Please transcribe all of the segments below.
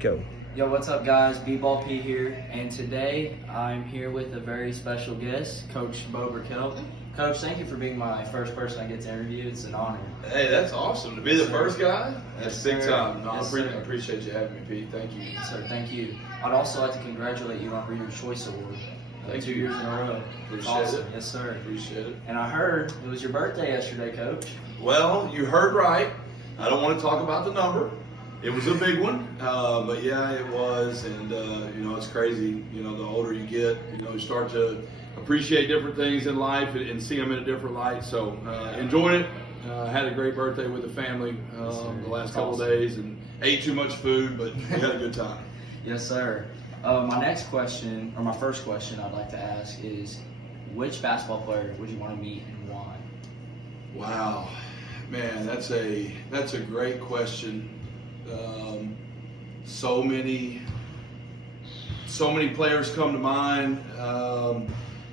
Go. Yo, what's up, guys? B-Ball P here, and today I'm here with a very special guest, Coach Bo Burkell. Coach, thank you for being my first person I get to interview. It's an honor. Hey, that's awesome. To be the first guy? That's big time. No, Yes, I sir. appreciate you having me, Pete. Thank you. So thank you. I'd also like to congratulate you on Reader's Choice Award. Thank 2 you. years in a row. Appreciate Awesome. it. Yes, sir. Appreciate it. And I heard it was your birthday yesterday, Coach. Well, you heard right. I don't want to talk about the number. It was a big one, but yeah, it was. And, it's crazy. The older you get, you start to appreciate different things in life and see them in a different light. So enjoyed it. Had a great birthday with the family the last couple of days and ate too much food, but we had a good time. Yes, sir. My first question I'd like to ask is, which basketball player would you want to meet and why? Wow, man, that's a great question. So many players come to mind,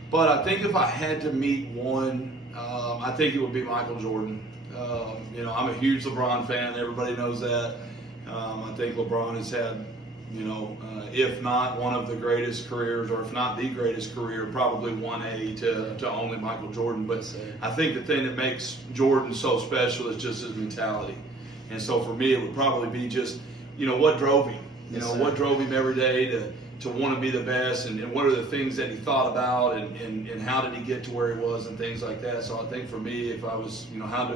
but I think if I had to meet one, I think it would be Michael Jordan. I'm a huge LeBron fan. Everybody knows that. I think LeBron has had, if not one of the greatest careers, or if not the greatest career, probably 1A to only Michael Jordan. But I think the thing that makes Jordan so special is just his mentality. And so for me, it would probably be just, what drove him? What drove him every day to want to be the best, and what are the things that he thought about, and how did he get to where he was, and things like that. So I think for me, if I was,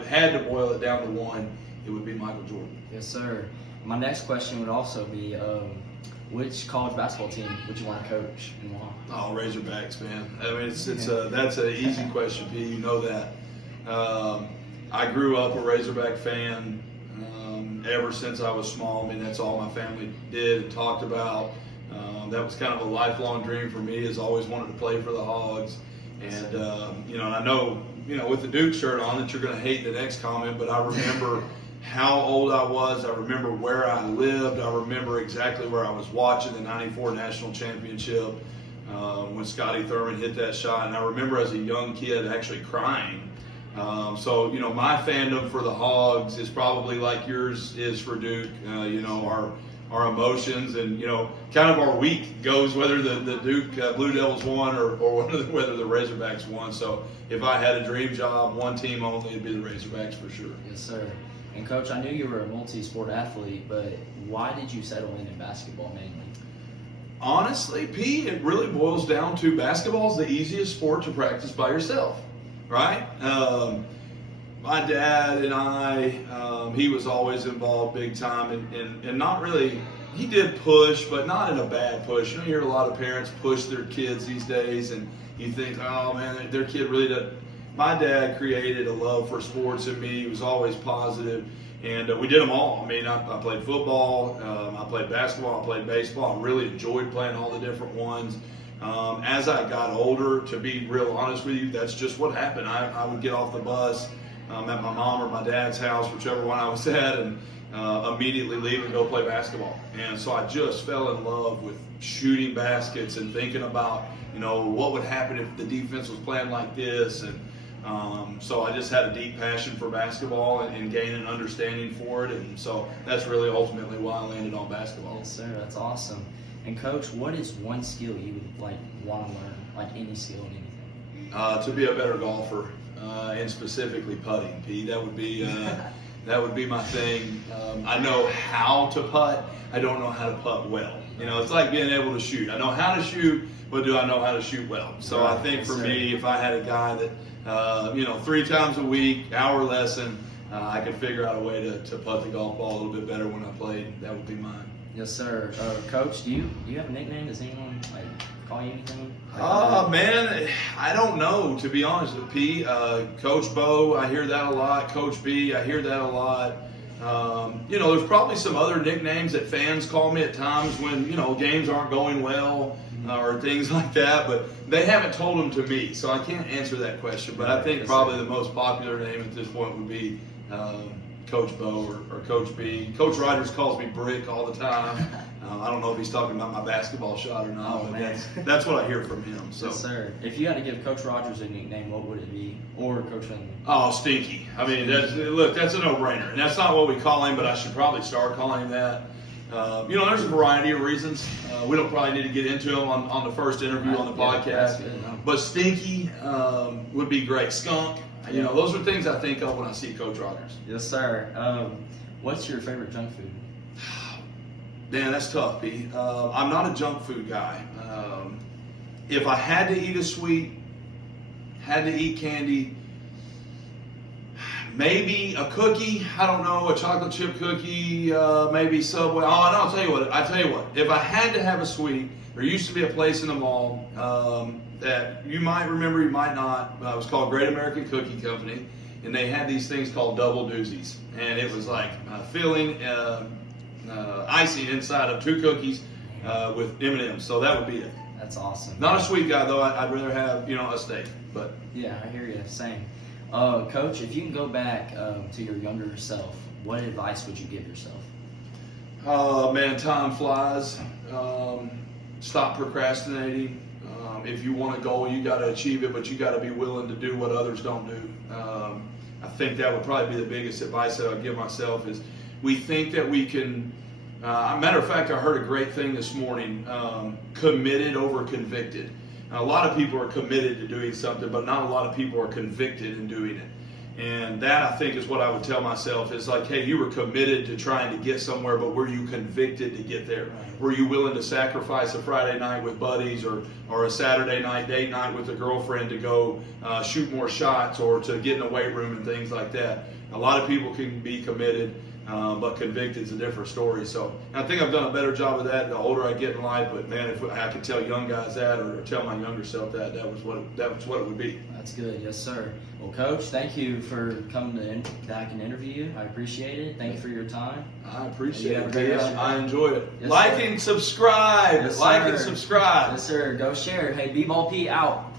had to boil it down to one, it would be Michael Jordan. Yes, sir. My next question would also be, which college basketball team would you want to coach and why? Oh, Razorbacks, man. I mean, that's an easy question, P. You know that. I grew up a Razorback fan ever since I was small. I mean, that's all my family did and talked about. That was kind of a lifelong dream for me, is always wanted to play for the Hogs. And, and I know, with the Duke shirt on, that you're going to hate the next comment, but I remember how old I was. I remember where I lived. I remember exactly where I was watching the '94 national championship when Scotty Thurman hit that shot. And I remember as a young kid actually crying. So my fandom for the Hogs is probably like yours is for Duke. Our emotions and kind of our week goes whether the Duke Blue Devils won or whether the Razorbacks won. So if I had a dream job, one team only, it'd be the Razorbacks for sure. Yes, sir. And Coach, I knew you were a multi-sport athlete, but why did you settle in basketball mainly? Honestly, P, it really boils down to basketball is the easiest sport to practice by yourself, right? My dad and I, he was always involved big time, and not really, he did push, but not in a bad push. You hear a lot of parents push their kids these days, and you think, oh man, their kid really doesn't. My dad created a love for sports in me. He was always positive, and we did them all. I mean, I played football, I played basketball, I played baseball. I really enjoyed playing all the different ones. As I got older, to be real honest with you, that's just what happened. I would get off the bus at my mom or my dad's house, whichever one I was at, and immediately leave and go play basketball. And so I just fell in love with shooting baskets and thinking about, what would happen if the defense was playing like this. And so I just had a deep passion for basketball and gained an understanding for it. And so that's really ultimately why I landed on basketball. Yes, sir. That's awesome. And Coach, what is one skill you would want to learn, like any skill in anything? To be a better golfer, and specifically putting. Pete, that would be my thing. I know how to putt. I don't know how to putt well. It's like being able to shoot. I know how to shoot, but do I know how to shoot well? So I think for me, if I had a guy that 3 times a week, hour lesson, I could figure out a way to putt the golf ball a little bit better when I played. That would be mine. Yes, sir. Coach, do you have a nickname? Does anyone call you anything? Man, I don't know, to be honest with P. Coach Bo, I hear that a lot. Coach B, I hear that a lot. There's probably some other nicknames that fans call me at times when, games aren't going well or things like that, but they haven't told them to me, so I can't answer that question. But I think probably the most popular name at this point would be Coach Bo or Coach B. Coach Rogers calls me Brick all the time. I don't know if he's talking about my basketball shot or not, but that's what I hear from him. So. Yes, sir. If you had to give Coach Rogers a nickname, what would it be? Or Coach Finley? Oh, Stinky. I mean, that's a no-brainer. And that's not what we call him, but I should probably start calling him that. There's a variety of reasons. We don't probably need to get into them on the first interview on the podcast. That's good. No. But stinky would be great. Skunk. Those are things I think of when I see Coach Rogers. Yes, sir. What's your favorite junk food? Man, that's tough, B. I'm not a junk food guy. If I had to eat a sweet, had to eat candy, maybe a cookie. I don't know, a chocolate chip cookie, maybe Subway. Oh, no, I'll tell you what. If I had to have a sweet, there used to be a place in the mall that you might remember, you might not. It was called Great American Cookie Company, and they had these things called double doozies, and it was like filling icing inside of 2 cookies with M&Ms. So that would be it. That's awesome. Not a sweet guy though. I'd rather have a steak. But yeah, I hear you. Same. Coach, if you can go back to your younger self, what advice would you give yourself? Man, time flies. Stop procrastinating. If you want a goal, you got to achieve it, but you got to be willing to do what others don't do. I think that would probably be the biggest advice that I'd give myself is we think that we can. Matter of fact, I heard a great thing this morning, committed over convicted. Now, a lot of people are committed to doing something, but not a lot of people are convicted in doing it. And that, I think, is what I would tell myself is like, hey, you were committed to trying to get somewhere, but were you convicted to get there? Were you willing to sacrifice a Friday night with buddies or a Saturday night date night with a girlfriend to go shoot more shots or to get in the weight room and things like that? A lot of people can be committed, but convicted is a different story. So I think I've done a better job of that the older I get in life. But man, if I could tell young guys that or tell my younger self that was what it would be. That's good. Yes, sir. Well, Coach, thank you for coming that I can interview you. I appreciate it. Thank you for your time. I appreciate have a it. great rest of your I day. enjoyed it. Yes, Like sir. and subscribe. Yes, Like sir. and subscribe. Yes, sir. Go share. Hey, B-Ball P out.